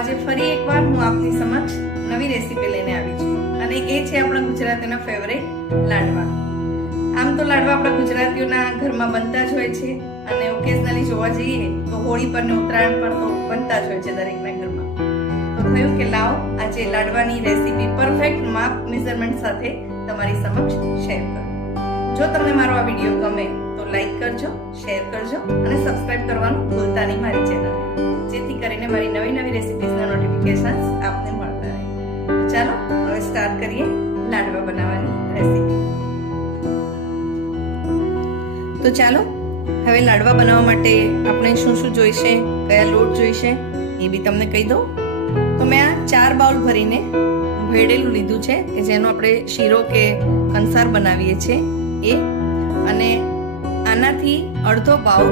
આજે ફરી એકવાર હું આપની સમક્ષ નવી રેસીપી લઈને આવી છું અને એ છે આપણા ગુજરાતીના ફેવરેટ લાડવા. આમ તો લાડવા આપણા ગુજરાતીઓના ઘરમાં બનતા જ હોય છે અને ઓકેઝનલી જોવા જઈએ તો હોળી પર ને ઉત્તરાયણ પર તો બનતા જ હોય છે દરેકના ઘરમાં. તો થયું કે લાવો આજે લાડવાની રેસીપી પરફેક્ટ માપ મેઝરમેન્ટ સાથે તમારી સમક્ષ શેર કરું. જો તમને મારો આ વિડીયો ગમે તો લાઈક કરજો, શેર કરજો અને સબસ્ક્રાઇબ કરવાનું ભૂલતા નહીં મારી ચેનલને, જેથી કરીને મારી નવી નવી રેસિપીઝના નોટિફિકેશન્સ આપને મળતા રહે. તો ચાલો હવે સ્ટાર્ટ કરીએ લાડવા બનાવવાની રેસીપી. તો ચાલો હવે લાડવા બનાવવા માટે આપણે શું શું જોઈશે, કયા લોટ જોઈશે એ બી તમને કહી દઉં. તો મેં આ 4 બાઉલ ભરીને ભેળેલું લીધું છે કે જેનો આપણે શીરો કે કંસાર બનાવીએ છીએ એ, અને આનાથી અડધો બાઉલ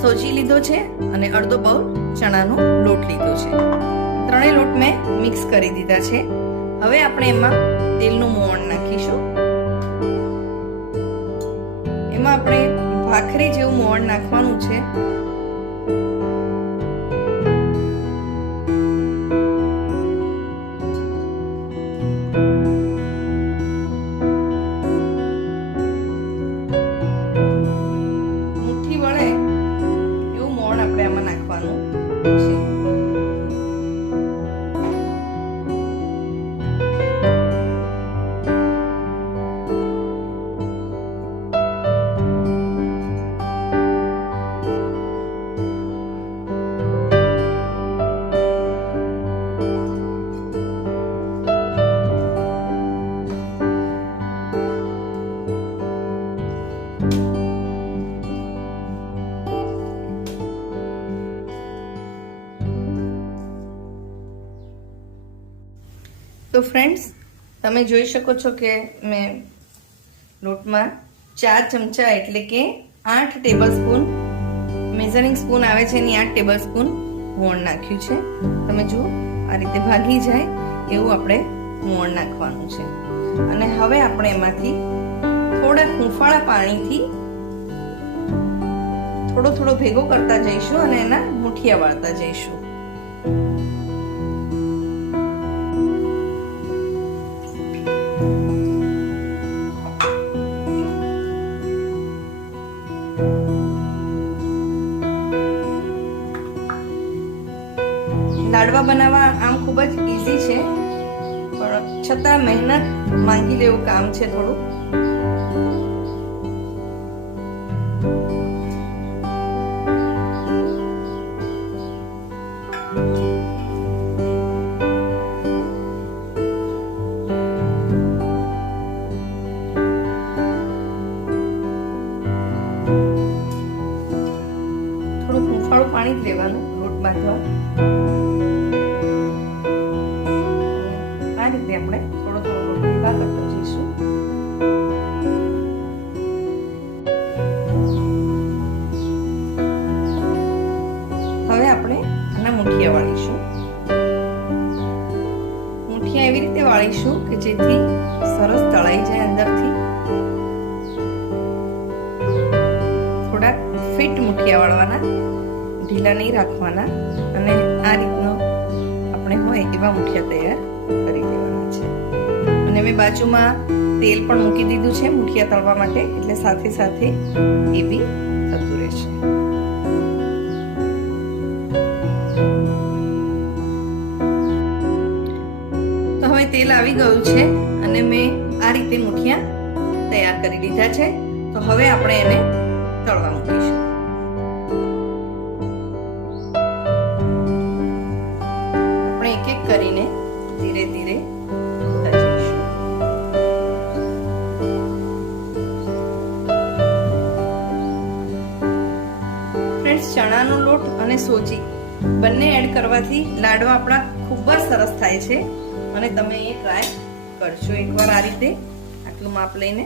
સોજી લીધો છે અને અડધો બાઉલ ચણાનો લોટ લીધો છે. ત્રણેય લોટ મેં મિક્સ કરી દીધા છે. હવે આપણે એમાં તેલનું મોણ નાખીશું. એમાં આપણે ભાખરી જેવું મોણ નાખવાનું છે. મુઠ્ઠી વળે એવું મોણ આપણે આમાં નાખવાનું છે. તો ફ્રેન્ડ્સ, તમે જોઈ શકો છો કે મેં લોટમાં 4 ચમચા એટલે કે 8 ટેબલ સ્પૂન, મેઝરિંગ સ્પૂન આવે છે એની 8 ટેબલ સ્પૂન મોણ નાખ્યું છે. તમે જુઓ આ રીતે ભાગી જાય એવું આપણે મોણ નાખવાનું છે. અને હવે આપણે એમાંથી થોડા હુંફાળા પાણીથી થોડો થોડો ભેગો કરતા જઈશું અને એના મુઠિયા વાળતા જઈશું. લાડવા બનાવવા આમ ખૂબ જ ઈઝી છે, પણ છતાં મહેનત માંગી લેવું કામ છે થોડું. થોડું હુંફાળું પાણી જ લેવાનું લોટ બાંધવા. આ રીતે આપણે થોડો થોડો લોટ ભેગા કરતા જઈશું. હવે આપણે આના મુઠિયા વાળીશું. મુઠિયા એવી રીતે વાળીશું કે જેથી સરસ તળાઈ જાય અંદરથી. થોડા ફિટ મુઠિયા વાળવાના, ઢીલા નહીં રાખવાના, અને આ રીતનો આપણે હોય એવા મુઠિયા તૈયાર કરી દેવાના છે. અને મેં બાજુમાં તેલ પણ મૂકી દીધું છે મુઠિયા તળવા માટે, એટલે સાથે સાથે એ બી થતું રહેશે. તો હવે તેલ આવી ગયું છે અને મેં આ રીતે મુઠિયા તૈયાર કરી લીધા છે. તો હવે આપણે એને તળવા મૂકીશું. આપણે એક એક કરીને ધીરે ધીરે ફ્રેન્ડ્સ, ચણાનો લોટ અને સોજી બંને એડ કરવાથી લાડવા આપણા ખૂબ જ સરસ થાય છે અને તમે એ ટ્રાય કરજો એકવાર આ રીતે આટલું માપ લઈને.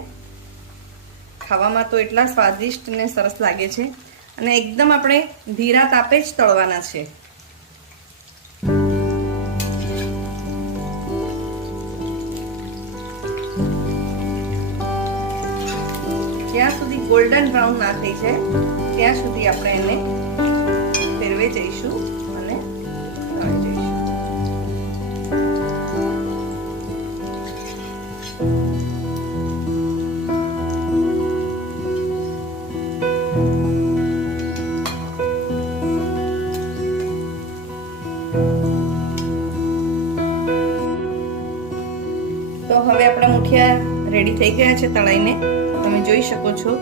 ખાવામાં તો એટલા સ્વાદિષ્ટ ને સરસ લાગે છે અને એકદમ આપણે ધીરા તાપે જ તળવાના છે. જ્યાં સુધી ગોલ્ડન બ્રાઉન ના થઈ જાય ત્યાં સુધી આપણે એને ફેરવે જઈશું અને તો હવે આપણા મુઠિયા રેડી થઈ ગયા છે તળાઈને. તમે જોઈ શકો છો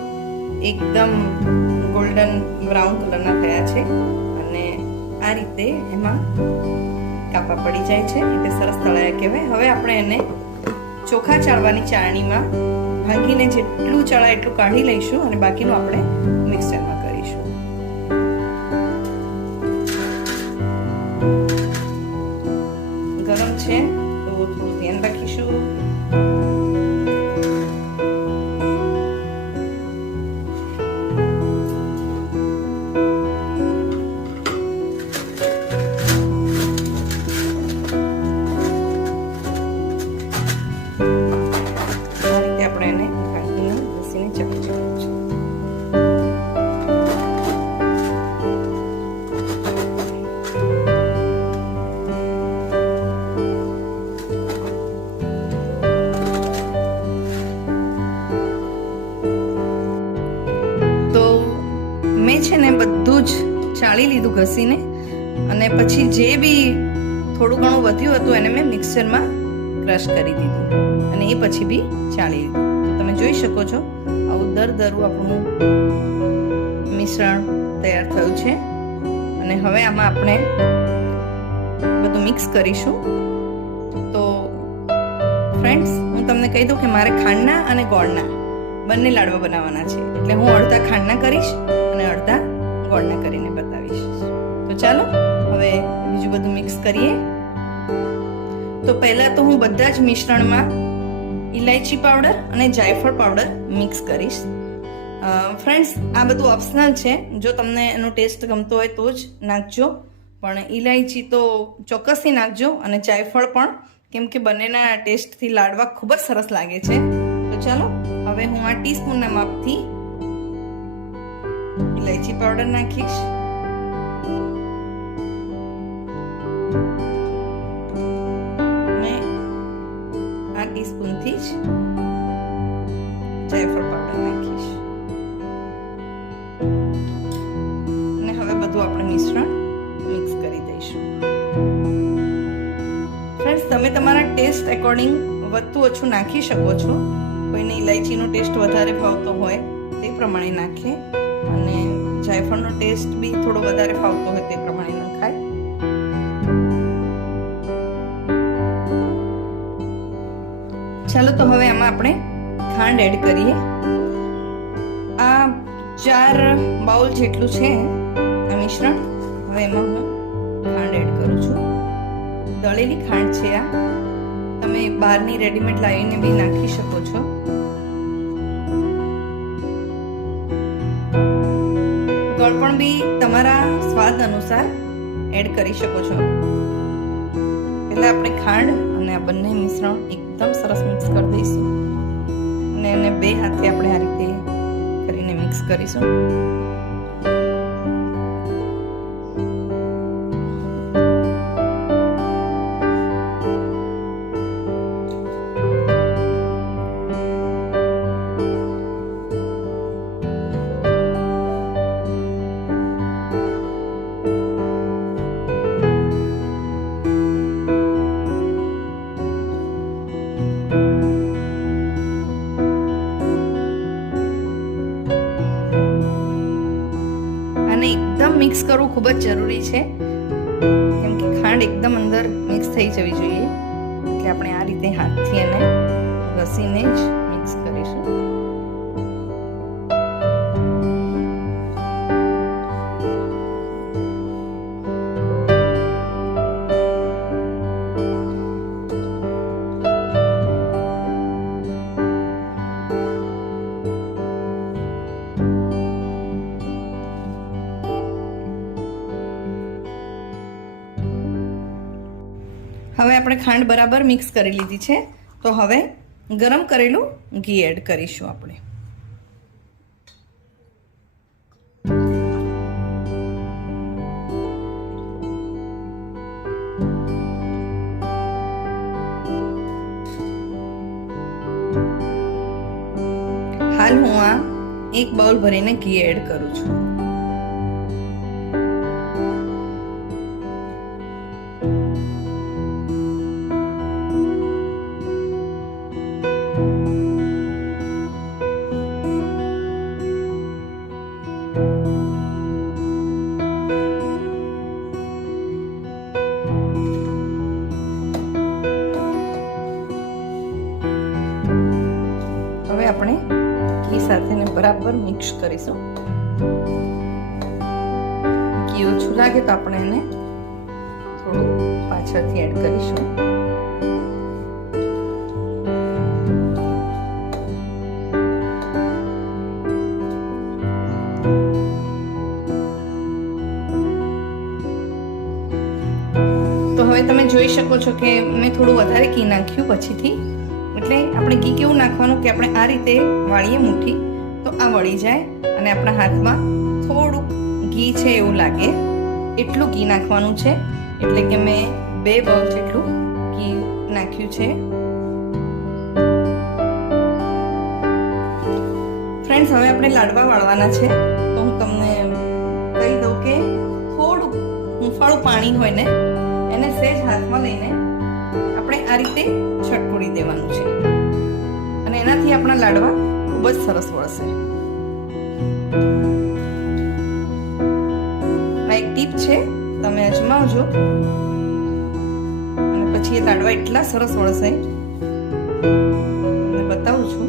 એકદમ ગોલ્ડન બ્રાઉન કલરના થયા છે અને આ રીતે એમાં કાપા પડી જાય છે એટલે સરસ તળાયા કહેવાય. હવે આપણે એને ચોખા ચાળવાની ચાળણીમાં ભાંગીને જેટલું ચડાય એટલું કાઢી લઈશું અને બાકીનું આપણે મિક્સરમાં કરીશું. ગરમ છે તો થોડું ધ્યાન રાખીશું. મેં છે ને બધું જ ચાળી લીધું ઘસીને અને પછી જે બી થોડું ઘણું વધ્યું હતું એને મેં મિક્સરમાં ક્રશ કરી દીધું અને એ પછી બી ચાળી લીધું. તો તમે જોઈ શકો છો આવું દરદરું આપણું મિશ્રણ તૈયાર થયું છે અને હવે આમાં આપણે બધું મિક્સ કરીશું. તો ફ્રેન્ડ્સ, હું તમને કહી દઉં કે મારે ખાંડના અને ગોળના બંને લાડવા બનાવવાના છે એટલે હું અડધા ખાંડના કરીશ અને અડધા ગોળના કરીને બતાવીશ. તો ચાલો હવે બીજું બધું મિક્સ કરીએ. તો પહેલા તો હું બધા જ મિશ્રણમાં ઇલાયચી પાવડર અને જાયફળ પાવડર મિક્સ કરીશ. ફ્રેન્ડ્સ, આ બધું ઓપ્શનલ છે. જો તમને એનો ટેસ્ટ ગમતો હોય તો જ નાખજો, પણ ઇલાયચી તો ચોક્કસથી નાખજો અને જાયફળ પણ, કેમ કે બંનેના ટેસ્ટથી લાડવા ખૂબ જ સરસ લાગે છે. તો ચાલો હવે હું આ ટીસ્પૂનના માપથી ઇલાયચી પાવડર નાખીશ અને આ ટીસ્પૂનથી જ જાયફળ પાવડર નાખીશ અને હવે બધું આપણે મિશ્રણ મિક્સ કરી દઈશું. ફ્રેન્ડ્સ, તમે તમારા ટેસ્ટ એકોર્ડિંગ વધતું ઓછું નાખી શકો છો. કોઈને ઇલાયચીનો ટેસ્ટ વધારે ભાવતો હોય તે પ્રમાણે નાખે અને જાયફળનો ટેસ્ટ બી થોડો વધારે ભાવતો હોય તે પ્રમાણે નખાય. ચાલો તો હવે આમાં આપણે ખાંડ એડ કરીએ. આ 4 બાઉલ જેટલું છે આ મિશ્રણ. હવે એમાં હું ખાંડ એડ કરું છું. દળેલી ખાંડ છે આ. તમે બહારની રેડીમેડ લાવીને બી નાખી શકો છો. ગોળ પણ બી તમારા સ્વાદ અનુસાર એડ કરી શકો છો. પહેલા આપણે ખાંડ અને આ બંને મિશ્રણ એકદમ સરસ મિક્સ કરી દઈશું અને એને 2 હાથે આપણે આ રીતે કરીને મિક્સ કરીશું. એકદમ મિક્સ કરવું ખૂબ જ જરૂરી છે, કેમ કે ખાંડ એકદમ અંદર મિક્સ થઈ જવી જોઈએ. એટલે આપણે આ રીતે હાથથી એને ઘસીને જ મિક્સ કરીશું. હવે આપણે ખાંડ બરાબર મિક્સ કરી લીધી છે. તો હવે ગરમ કરેલું ઘી એડ કરીશું આપણે. હાલ હું આ 1 બાઉલ ભરીને ઘી એડ કરું છું. હવે આપણે ઘી સાથે બરાબર મિક્સ કરીશું. ઘી ઓછું લાગે તો આપણે એને થોડું પાછળથી એડ કરીશું. તો હવે તમે જોઈ શકો છો કે મેં થોડું વધારે ઘી નાખ્યું પછીથી. એટલે આપણે ઘી કેવું નાખવાનું કે આપણે આ રીતે વાળીએ મુઠ્ઠી તો આ વળી જાય અને આપણા હાથમાં થોડુંક ઘી છે એવું લાગે એટલું ઘી નાખવાનું છે. એટલે કે મેં 2 બાઉલ જેટલું ઘી નાખ્યું છે. ફ્રેન્ડ્સ, હવે આપણે લાડવા વાળવાના છે. તો હું તમને કહી દઉં કે થોડુંક હૂંફાળું પાણી હોય ને એને સહેજ હાથમાં લઈને આપણે આ રીતે છટકુડી દેવાનું છે અને એનાથી આપણા લાડવા ખૂબ જ સરસ વળશે. આ એક ટીપ છે, તમે અજમાવજો અને પછી એ લાડવા એટલા સરસ વળશે. તમને બતાવું છું.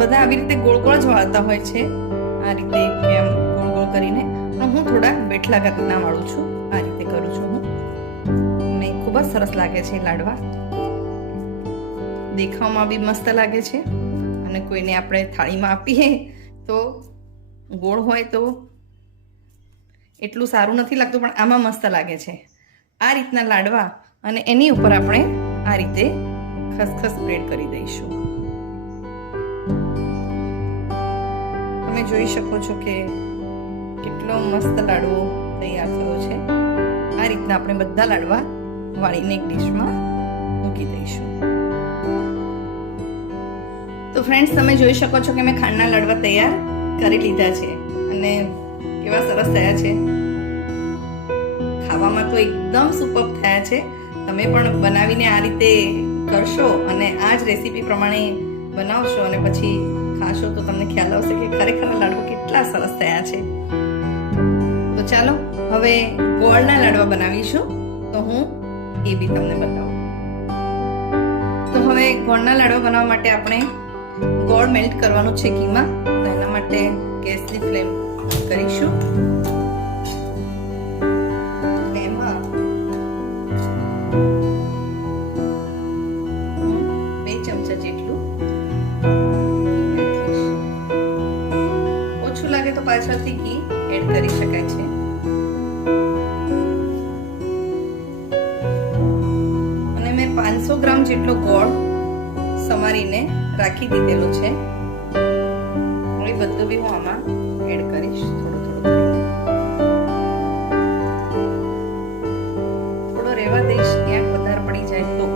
બધા આવી રીતે ગોળ ગોળ જ વાળતા હોય છે, આ રીતે કેમ ગોળ ગોળ કરીને. પણ હું થોડા બેઠલા ઘાતના વાળું છું. આ રીતે કરું છું હું. અને ખૂબ જ સરસ લાગે છે લાડવા. દેખાવમાં બી મસ્ત લાગે છે અને કોઈને આપણે થાળીમાં આપીએ તો ગોળ હોય તો એટલું સારું નથી લાગતું, પણ આમાં મસ્ત લાગે છે. આ રીતના લાડવા અને એની ઉપર આપણે આ રીતે ખસખસ સ્પ્રેડ કરી દઈશું. તમે જોઈ શકો છો કે કેટલો મસ્ત લાડવો તૈયાર થયો છે. આ રીતના આપણે બધા લાડવા વાળીને એક ડીશમાં મૂકી દઈશું. તો ફ્રેન્ડ્સ, તમે જોઈ શકો છો કે મેં ખાંડના લાડવા તૈયાર કરી લીધા છે અને કેવા સરસ થયા છે. ખાવામાં તો એકદમ સુપર્બ થયા છે. તમે પણ બનાવીને આ રીતે કરશો અને આ જ રેસીપી પ્રમાણે બનાવશો અને પછી ખાશો તો તમને ખ્યાલ આવશે કે ખરેખર લાડવા કેટલા સરસ થયા છે. તો ચાલો હવે ગોળના લાડવા બનાવીશું. તો હું એ બી તમને બતાવું. તો હવે ગોળના લાડવા બનાવવા માટે આપણે ગોળ મેલ્ટ કરવાનું છે ઘીમાં. તો એના માટે ગેસની ફ્લેમ કરીશું. એમાં 2 ચમચા જેટલું, ઓછું લાગે તો પાછળથી ઘી એડ કરી શકાય છે. અને મેં 500 ગ્રામ જેટલો ગોળ સમારીને રાખી દીધેલો છે. હવે બધું બી હું આમાં એડ કરીશ. થોડો રહેવા દઈશ, ક્યાંક વધારે પડી જાય તો.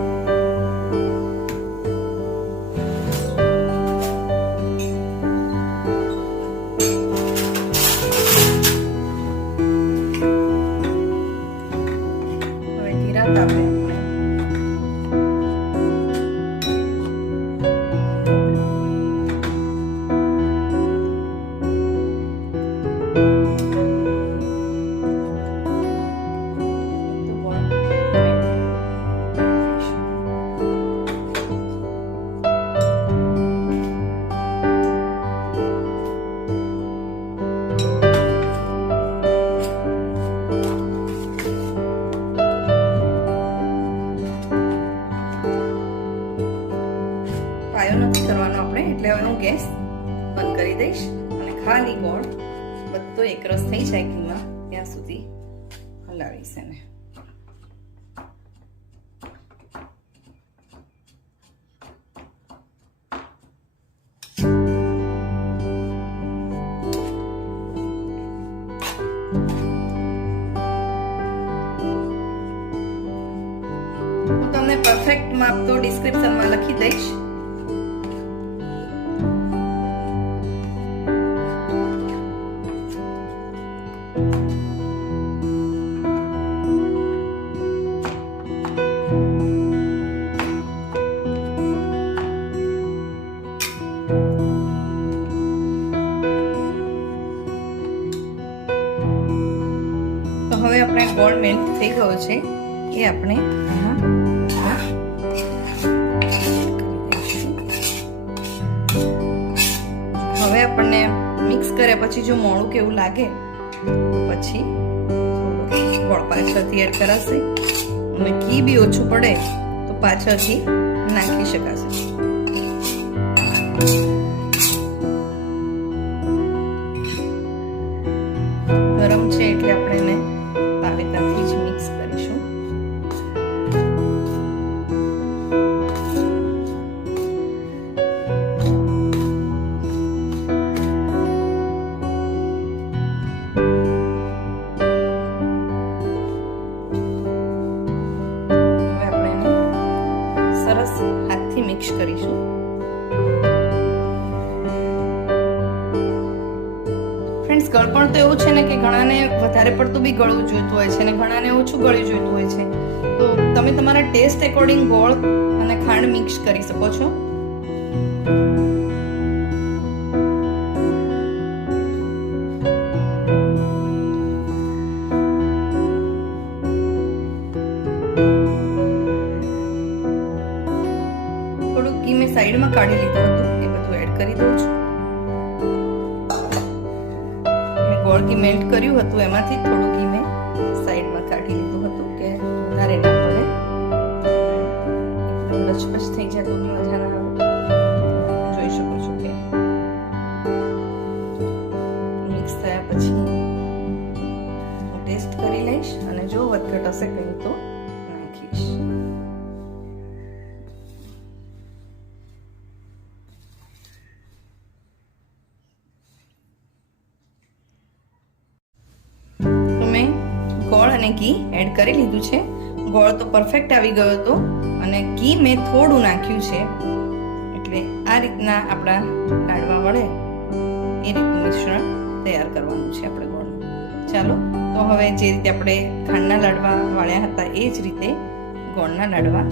હવે ધીરા તાપે નથી કરવાનો આપણે. એટલે હવે હું ગેસ બંધ કરી દઈશ અને ખાલી ગોળ બધો એકરસ થઈ જાય ઘીમાં ત્યાં સુધી હલાવીશ એને. પરફેક્ટ માપ તો ડિસ્ક્રિપ્શનમાં લખી દઈશ. હવે આપણે ગોળ મેલ્ટ થઈ ગયો છે એ આપણે હવે આપણને મિક્સ કર્યા પછી જો મોડું કેવું લાગે તો પછી ગોળ પાછળથી એડ કરાશે અને ઘી બી ઓછું પડે તો પાછળથી નાખી શકાશે. ગરમ છે એટલે આપણે એને તાવેતાથી જ મિક્સ કરીશું. હવે આપણે એને સરસ હાથથી મિક્સ કરીશું. ફ્રેન્ડ્સ, ગળપણ તો એવું છે ને કે ઘણાને વધારે પડતું બી ગળવું જોઈતું હોય છે અને ઘણાને ઓછું ગળ્યું જોઈતું હોય છે. તો તમે તમારા ટેસ્ટ એકોર્ડિંગ ગોળ અને ખાંડ મિક્સ કરી શકો છો. થોડુંક ઘી મેં સાઈડમાં કાઢી લીધું હતું, એ બધું એડ કરી દઉં છું. ગોળ ઘી મેલ્ટ કર્યું હતું એમાંથી થોડું ઘી મેં સાઈડમાં કાઢી લીધું હતું કે વધારે ના પડે, એકદમ લચપચ થઈ જાય તો બી મજા ના આવે. જોઈ શકો છો કે મિક્સ થયા પછી હું ટેસ્ટ કરી લઈશ અને જો વધઘટ હશે કંઈ તો નાખીશ. ગોળ અને ઘી એડ કરી લીધું છે. ગોળ તો પરફેક્ટ આવી ગયો હતો અને ઘી મેં થોડું નાખ્યું છે, એટલે આ રીતના આપણા લાડવા વળે એ રીતનું મિશ્રણ તૈયાર કરવાનું છે આપણે ગોળનું. ચાલો તો હવે જે રીતે આપણે ખાંડના લાડવા વાળ્યા હતા એ જ રીતે ગોળના લાડવા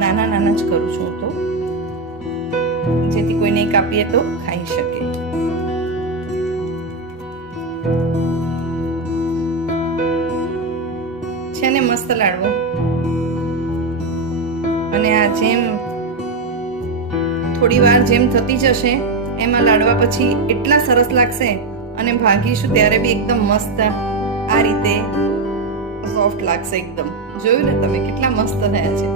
નાના નાના જ કરું છું તો જેથી કોઈને કાપીએ તો ખાઈ શકે. છે ને મસ્ત લાડવો. અને આ જેમ થોડી વાર જેમ થતી જશે એમાં લાડવા પછી એટલા સરસ લાગશે અને ભાગીશું ત્યારે બી એકદમ મસ્ત આ રીતે સોફ્ટ લાગશે એકદમ. જોયું ને તમે કેટલા મસ્ત થયા છે.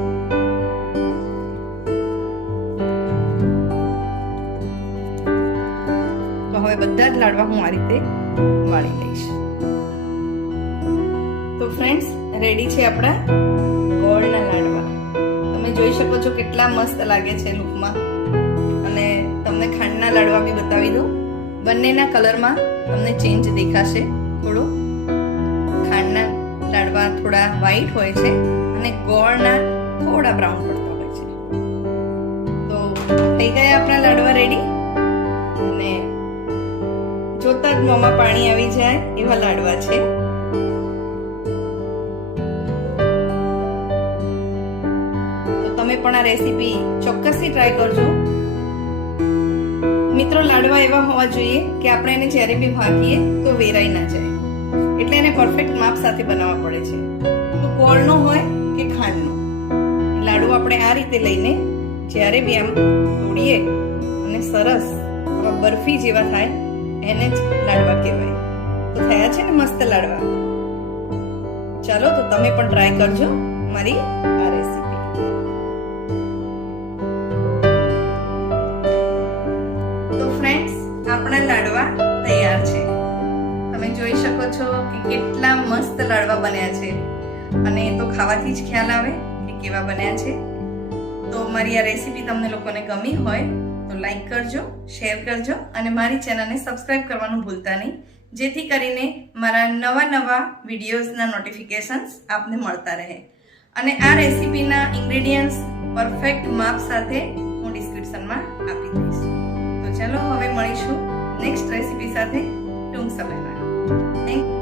તો હવે બધા જ લાડવા હું આ રીતે વાળી લઈશ. તો ફ્રેન્ડ્સ, રેડી છે આપણા ગોળના લાડવા. તમે જોઈ શકો છો કેટલા મસ્ત લાગે છે લુકમાં. અને તમને ખાંડના લાડવા બી બતાવી દઉં. બંનેના કલરમાં તમને ચેન્જ દેખાશે. થોડો ખાંડના લાડવા થોડા વ્હાઈટ હોય છે અને ગોળના થોડા બ્રાઉન પડતા હોય છે. તો થઈ ગયા આપણા લાડવા રેડી. અને જોતા જ મોંમાં પાણી આવી જાય એવા લાડવા છે. તમે પણ આ રેસીપી ચોક્કસથી ટ્રાય કરજો. મિત્રો, લાડવા એવા હોવા જોઈએ કે આપણે એને જ્યારે બી ભાગીએ તો વેરાઈ ના જાય, એટલે એને પરફેક્ટ માપ સાથે બનાવવા પડે છે. તો ગોળનો હોય કે ખાંડનો લાડુ આપણે આ રીતે લઈને જ્યારે બી આમ તોડીએ અને સરસ બરફી જેવા થાય એને જ લાડવા કહેવાય. તો થયા છે ને મસ્ત લાડવા. ચાલો તો તમે પણ ટ્રાય કરજો મારી આ રેસીપી. આપણા લાડવા તૈયાર છે. તમે જોઈ શકો છો કે કેટલા મસ્ત લાડવા બન્યા છે અને એ તો ખાવાથી જ ખ્યાલ આવે કે કેવા બન્યા છે. તો મારી આ રેસીપી તમને લોકોને ગમી હોય તો લાઈક કરજો, શેર કરજો અને મારી ચેનલને સબસ્ક્રાઇબ કરવાનું ભૂલતા નહીં, જેથી કરીને મારા નવા વિડીયોઝના નોટિફિકેશન્સ આપને મળતા રહે. અને આ રેસીપીના ઇન્ગ્રેડિયન્ટ્સ પરફેક્ટ માપ સાથે હું ડિસ્ક્રિપ્શનમાં આપી દઈશ. તો ચાલો હવે મળીશું નેક્સ્ટ રેસીપી સાથે ટૂંક સમયમાં. Thank you.